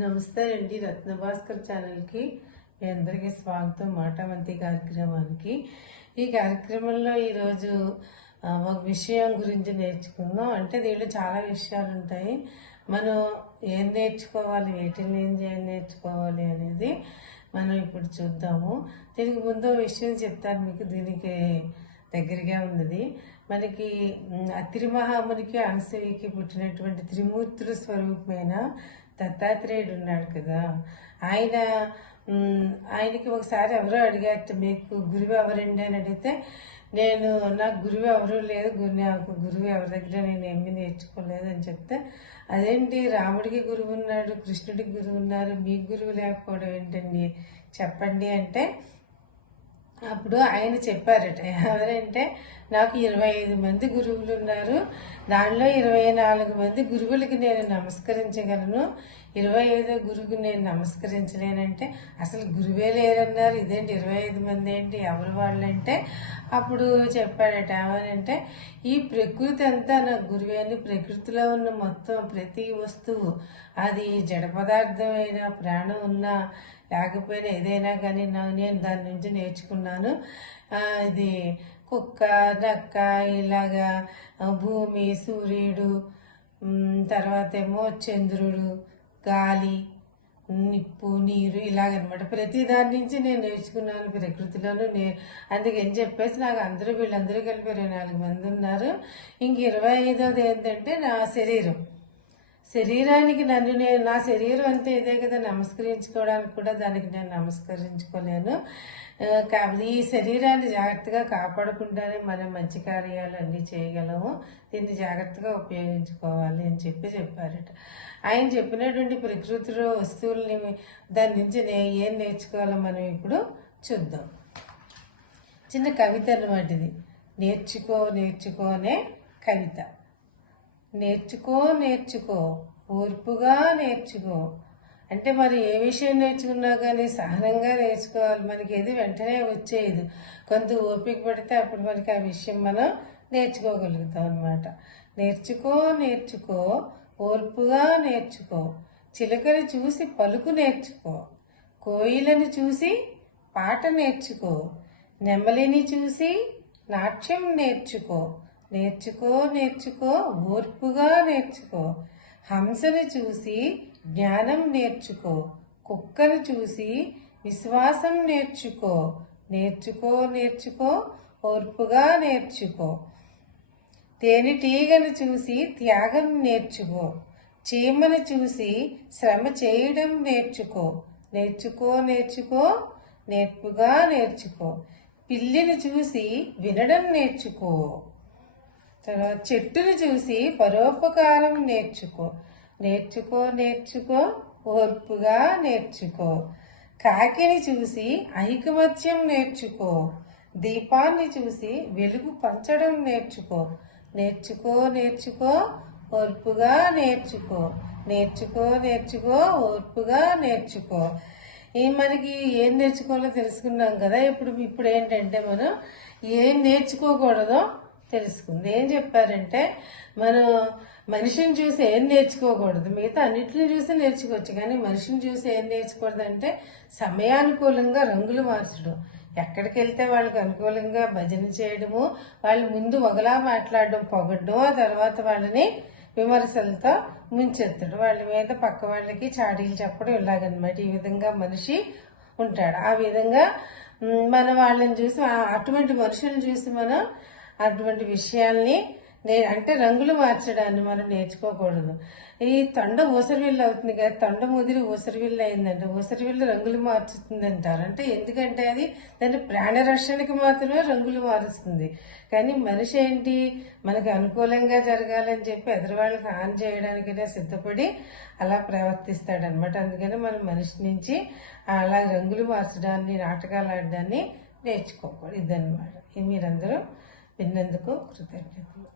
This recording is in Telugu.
నమస్తే అండి. రత్నభాస్కర్ ఛానల్కి మీ అందరికీ స్వాగతం. మాటామంతి కార్యక్రమానికి. ఈ కార్యక్రమంలో ఈరోజు ఒక విషయం గురించి నేర్చుకుందాం. అంటే దీంట్లో చాలా విషయాలు ఉంటాయి. మనం ఏం నేర్చుకోవాలి, వీటిని ఏం నేర్చుకోవాలి అనేది మనం ఇప్పుడు చూద్దాము. దీనికి ముందు విషయం చెప్తాను మీకు, దీనికి దగ్గరగా ఉన్నది. మనకి అత్రి మహామునికి అనసూయకి పుట్టినటువంటి త్రిమూర్తుల స్వరూపమైన దత్తాత్రేయుడు ఉన్నాడు కదా. ఆయనకి ఒకసారి ఎవరో అడిగారు, మీకు గురువు ఎవరండి అని అడిగితే, నాకు గురువు ఎవరు లేదు, నాకు గురువు ఎవరి దగ్గర నేను ఏమీ నేర్చుకోలేదు అని చెప్తే, అదేంటి రాముడికి గురువు ఉన్నాడు, కృష్ణుడికి గురువు ఉన్నారు, మీకు గురువు లేకపోవడం ఏంటండి చెప్పండి అంటే, అప్పుడు ఆయన చెప్పారట, ఎవరంటే నాకు 25 మంది గురువులు ఉన్నారు, దానిలో 24 మంది గురువులకి నేను నమస్కరించగలను, 25వ గురువుకి నేను నమస్కరించలేనంటే, అసలు గురువే లేరన్నారు, ఇదేంటి 25 మంది ఏంటి, ఎవరు వాళ్ళంటే అప్పుడు చెప్పాడట, ఏమనంటే ఈ ప్రకృతి అంతా నాకు గురువే అని. ప్రకృతిలో ఉన్న మొత్తం ప్రతి వస్తువు, అది జడ పదార్థమైన ప్రాణం ఉన్నా లేకపోయినా ఏదైనా కానీ నేను దాని నుంచి నేర్చుకున్నాను. ఇది కుక్క, నక్క, ఇలాగా భూమి, సూర్యుడు, తర్వాత ఏమో చంద్రుడు, గాలి, నిప్పు, నీరు, ఇలాగనమాట. ప్రతి దాని నుంచి నేను నేర్చుకున్నాను ప్రకృతిలోనూ. అందుకని చెప్పేసి నాకు వీళ్ళందరూ కలిపి 24 మంది ఉన్నారు. ఇంక 25వది ఏంటంటే నా శరీరానికి నా శరీరం అంతే ఇదే కదా, నమస్కరించుకోవడానికి కూడా దానికి నేను నమస్కరించుకోలేను. కాబట్టి ఈ శరీరాన్ని జాగ్రత్తగా కాపాడకుండానే మనం మంచి కార్యాలు అన్నీ చేయగలము, దీన్ని జాగ్రత్తగా ఉపయోగించుకోవాలి అని చెప్పారట. ఆయన చెప్పినటువంటి ప్రకృతిలో వస్తువుల్ని దాని నుంచి ఏం నేర్చుకోవాలో మనం ఇప్పుడు చూద్దాం. చిన్న కవిత అన్నమాట ఇది. నేర్చుకో అనే కవిత. నేర్చుకో ఓర్పుగా నేర్చుకో. అంటే మరి ఏ విషయం నేర్చుకున్నా కానీ సహనంగా నేర్చుకోవాలి. మనకి ఏది వెంటనే వచ్చేది, కొంత ఓపిక పడితే అప్పుడు మనకి ఆ విషయం మనం నేర్చుకోగలుగుతాం అన్నమాట. నేర్చుకో ఓర్పుగా నేర్చుకో. చిలకని చూసి పలుకు నేర్చుకో, కోయిలను చూసి పాట నేర్చుకో, నెమలిని చూసి నాట్యం నేర్చుకో. నేర్చుకో ఓర్పుగా నేర్చుకో. హంసను చూసి జ్ఞానం నేర్చుకో, కుక్కను చూసి విశ్వాసం నేర్చుకో. నేర్చుకో ఓర్పుగా నేర్చుకో. తేనెటీగను చూసి త్యాగం నేర్చుకో, చీమను చూసి శ్రమ చేయడం నేర్చుకో. నేర్చుకో నేర్పుగా నేర్చుకో. పిల్లిని చూసి వినడం నేర్చుకో. తర్వాత చెట్టును చూసి పరోపకారం నేర్చుకో. నేర్చుకో ఓర్పుగా నేర్చుకో. కాకిని చూసి ఐకమత్యం నేర్చుకో. దీపాన్ని చూసి వెలుగు పంచడం నేర్చుకో. నేర్చుకో ఓర్పుగా నేర్చుకో. నేర్చుకో ఓర్పుగా నేర్చుకో. మనకి ఏం నేర్చుకోవాలో తెలుసుకున్నాం కదా. ఇప్పుడు ఏంటంటే మనం ఏం నేర్చుకోకూడదో తెలుసుకుంది. ఏం చెప్పారంటే, మనం మనిషిని చూసి ఏం నేర్చుకోకూడదు, మిగతా అన్నిటిని చూసి నేర్చుకోవచ్చు, కానీ మనిషిని చూసి ఏం నేర్చుకూడదు అంటే సమయానుకూలంగా రంగులు మార్చడం, ఎక్కడికి వెళ్తే వాళ్ళకి అనుకూలంగా భజన చేయడము, వాళ్ళ ముందు ఒకలా మాట్లాడడం, పొగడ్డం, ఆ తర్వాత వాళ్ళని విమర్శలతో ముంచెత్తడం, వాళ్ళ మీద పక్క వాళ్ళకి చాడీలు చెప్పడం, ఇలాగనమాట. ఈ విధంగా మనిషి ఉంటాడు. ఆ విధంగా మనం వాళ్ళని చూసి, అటువంటి మనుషులను చూసి మనం అటువంటి విషయాల్ని అంటే రంగులు మార్చడాన్ని మనం నేర్చుకోకూడదు. ఈ తొండ ఊసరవిల్లు అవుతుంది కదా, తొండ ముదిరి ఊసరవిల్లు అయిందంటే ఊసరవిల్లు రంగులు మార్చుతుంది అంటారు. అంటే ఎందుకంటే అది దాని ప్రాణరక్షణకి మాత్రమే రంగులు మారుస్తుంది. కానీ మనిషి ఏంటి, మనకు అనుకూలంగా జరగాలని చెప్పి ఎదురువాళ్ళకి హాని చేయడానికైనా సిద్ధపడి అలా ప్రవర్తిస్తాడనమాట. అందుకని మనం మనిషి నుంచి అలా రంగులు మార్చడాన్ని, నాటకాలు ఆడడాన్ని నేర్చుకోకూడదు. ఇదన్నమాట. మీరందరూ విన్నందుకు కృతజ్ఞతలు.